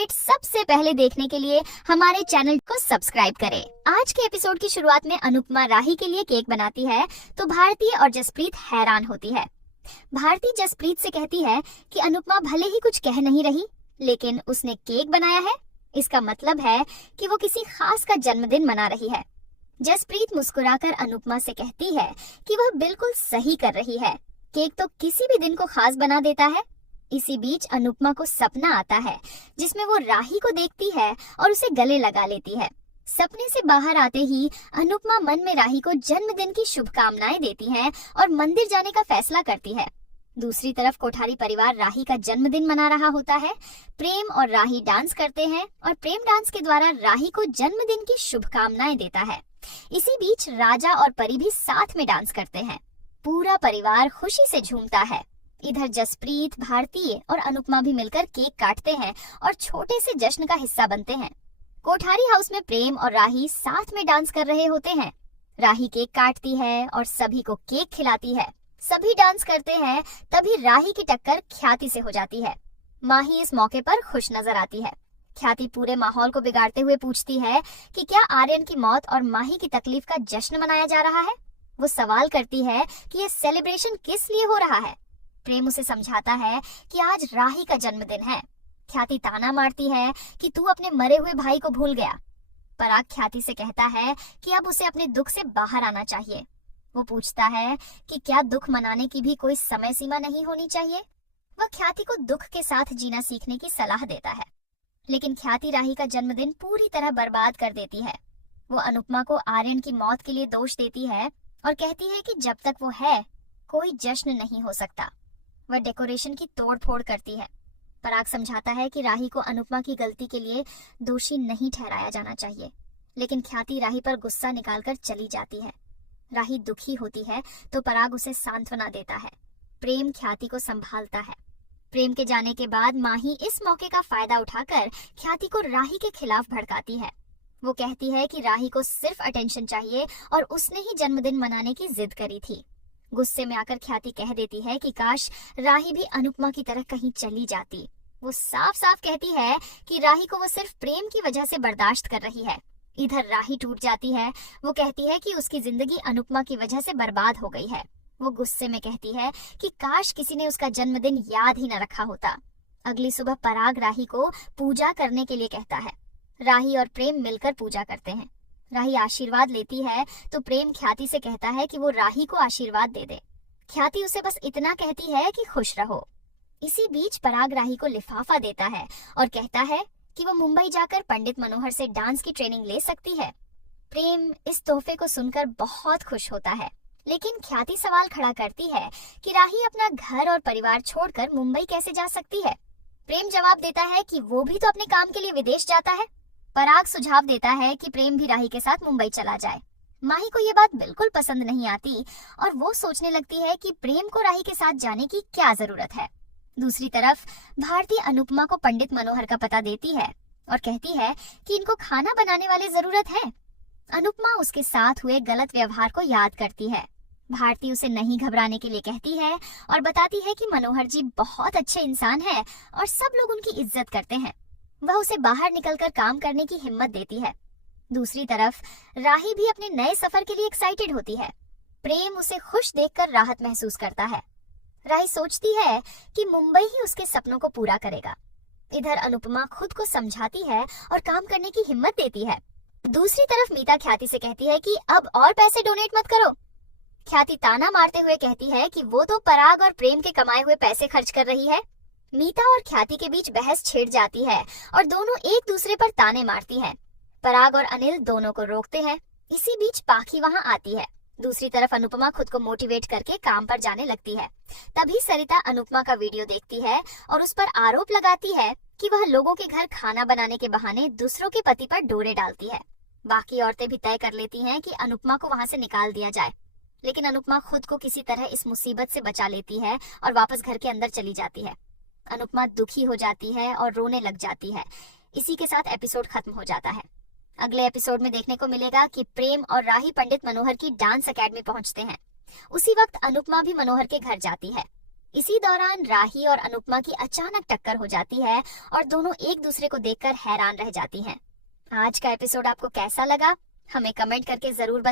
Update सबसे पहले देखने के लिए हमारे चैनल को सब्सक्राइब करें। आज के एपिसोड की शुरुआत में अनुपमा राही के लिए केक बनाती है तो भारती और जसप्रीत हैरान होती है। भारती जसप्रीत से कहती है कि अनुपमा भले ही कुछ कह नहीं रही, लेकिन उसने केक बनाया है, इसका मतलब है कि वो किसी खास का जन्मदिन मना रही है। जसप्रीत मुस्कुराकर अनुपमा से कहती है कि वह बिल्कुल सही कर रही है, केक तो किसी भी दिन को खास बना देता है। इसी बीच अनुपमा को सपना आता है जिसमें वो राही को देखती है और उसे गले लगा लेती है। सपने से बाहर आते ही अनुपमा मन में राही को जन्मदिन की शुभकामनाएं देती है और मंदिर जाने का फैसला करती है। दूसरी तरफ कोठारी परिवार राही का जन्मदिन मना रहा होता है। प्रेम और राही डांस करते हैं और प्रेम डांस के द्वारा राही को जन्मदिन की शुभकामनाएं देता है। इसी बीच राजा और परी भी साथ में डांस करते हैं। पूरा परिवार खुशी से झूमता है। इधर जसप्रीत, भारती और अनुपमा भी मिलकर केक काटते हैं और छोटे से जश्न का हिस्सा बनते हैं। कोठारी हाउस में प्रेम और राही साथ में डांस कर रहे होते हैं। राही केक काटती है और सभी को केक खिलाती है। सभी डांस करते हैं, तभी राही की टक्कर ख्याति से हो जाती है। माही इस मौके पर खुश नजर आती है। ख्याति पूरे माहौल को बिगाड़ते हुए पूछती है कि क्या आर्यन की मौत और माही की तकलीफ का जश्न मनाया जा रहा है। वो सवाल करती है कि यह सेलिब्रेशन किस लिए हो रहा है। प्रेम उसे समझाता है कि आज राही का जन्मदिन है। ख्याति ताना मारती है कि तू अपने मरे हुए भाई को भूल गया। पराग ख्याति से कहता है कि अब उसे अपने दुख से बाहर आना चाहिए। वो पूछता है कि क्या दुख मनाने की भी कोई समय सीमा नहीं होनी चाहिए। वह ख्याति को दुख के साथ जीना सीखने की सलाह देता है, लेकिन ख्याति राही का जन्मदिन पूरी तरह बर्बाद कर देती है। वो अनुपमा को आर्यन की मौत के लिए दोष देती है और कहती है कि जब तक वो है कोई जश्न नहीं हो सकता। वह डेकोरेशन की तोड़ फोड़ करती है। पराग समझाता है कि राही को अनुपमा की गलती के लिए दोषी नहीं ठहराया जाना चाहिए, लेकिन ख्याति राही पर गुस्सा निकालकर चली जाती है। राही दुखी होती है तो पराग उसे सांत्वना देता है। प्रेम ख्याति को संभालता है। प्रेम के जाने के बाद माही इस मौके का फायदा उठाकर ख्याति को राही के खिलाफ भड़काती है। वो कहती है कि राही को सिर्फ अटेंशन चाहिए और उसने ही जन्मदिन मनाने की जिद करी थी। गुस्से में आकर ख्याति कह देती है कि काश राही भी अनुपमा की तरह कहीं चली जाती। वो साफ साफ कहती है कि राही को वो सिर्फ प्रेम की वजह से बर्दाश्त कर रही है। इधर राही टूट जाती है। वो कहती है कि उसकी जिंदगी अनुपमा की वजह से बर्बाद हो गई है। वो गुस्से में कहती है कि काश किसी ने उसका जन्मदिन याद ही न रखा होता। अगली सुबह पराग राही को पूजा करने के लिए कहता है। राही और प्रेम मिलकर पूजा करते हैं। राही आशीर्वाद लेती है तो प्रेम ख्याति से कहता है कि वो राही को आशीर्वाद दे दे। ख्याति उसे बस इतना कहती है कि खुश रहो। इसी बीच पराग राही को लिफाफा देता है और कहता है कि वो मुंबई जाकर पंडित मनोहर से डांस की ट्रेनिंग ले सकती है। प्रेम इस तोहफे को सुनकर बहुत खुश होता है, लेकिन ख्याति सवाल खड़ा करती है कि राही अपना घर और परिवार छोड़कर मुंबई कैसे जा सकती है। प्रेम जवाब देता है कि वो भी तो अपने काम के लिए विदेश जाता है। पराग सुझाव देता है कि प्रेम भी राही के साथ मुंबई चला जाए। माही को ये बात बिल्कुल पसंद नहीं आती और वो सोचने लगती है कि प्रेम को राही के साथ जाने की क्या जरूरत है। दूसरी तरफ भारती अनुपमा को पंडित मनोहर का पता देती है और कहती है कि इनको खाना बनाने वाली जरूरत है। अनुपमा उसके साथ हुए गलत व्यवहार को याद करती है। भारती उसे नहीं घबराने के लिए कहती है और बताती है कि मनोहर जी बहुत अच्छे इंसान है और सब लोग उनकी इज्जत करते हैं। वह उसे बाहर निकलकर काम करने की हिम्मत देती है। दूसरी तरफ राही भी अपने नए सफर के लिए एक्साइटेड होती है। प्रेम उसे खुश देखकर राहत महसूस करता है। राही सोचती है कि मुंबई ही उसके सपनों को पूरा करेगा। इधर अनुपमा खुद को समझाती है और काम करने की हिम्मत देती है। दूसरी तरफ मीता ख्याति से कहती है कि अब और पैसे डोनेट मत करो। ख्याति ताना मारते हुए कहती है कि वो तो पराग और प्रेम के कमाए हुए पैसे खर्च कर रही है। मीता और ख्याति के बीच बहस छिड़ जाती है और दोनों एक दूसरे पर ताने मारती हैं। पराग और अनिल दोनों को रोकते हैं। इसी बीच पाखी वहां आती है। दूसरी तरफ अनुपमा खुद को मोटिवेट करके काम पर जाने लगती है। तभी सरिता अनुपमा का वीडियो देखती है और उस पर आरोप लगाती है कि वह लोगों के घर खाना बनाने के बहाने दूसरों के पति पर डोरे डालती है। बाकी औरतें भी तय कर लेती हैं कि अनुपमा को वहां से निकाल दिया जाए, लेकिन अनुपमा खुद को किसी तरह इस मुसीबत से बचा लेती है और वापस घर के अंदर चली जाती है। अनुपमा दुखी हो जाती है और रोने लग जाती है। इसी के साथ एपिसोड खत्म हो जाता है। अगले एपिसोड में देखने को मिलेगा कि प्रेम और राही पंडित मनोहर की डांस एकेडमी पहुंचते हैं। उसी वक्त अनुपमा भी मनोहर के घर जाती है। इसी दौरान राही और अनुपमा की अचानक टक्कर हो जाती है और दोनों एक दूसरे को देखकर हैरान रह जाती हैं। आज का एपिसोड आपको कैसा लगा? हमें कमेंट करके जरूर बताएं।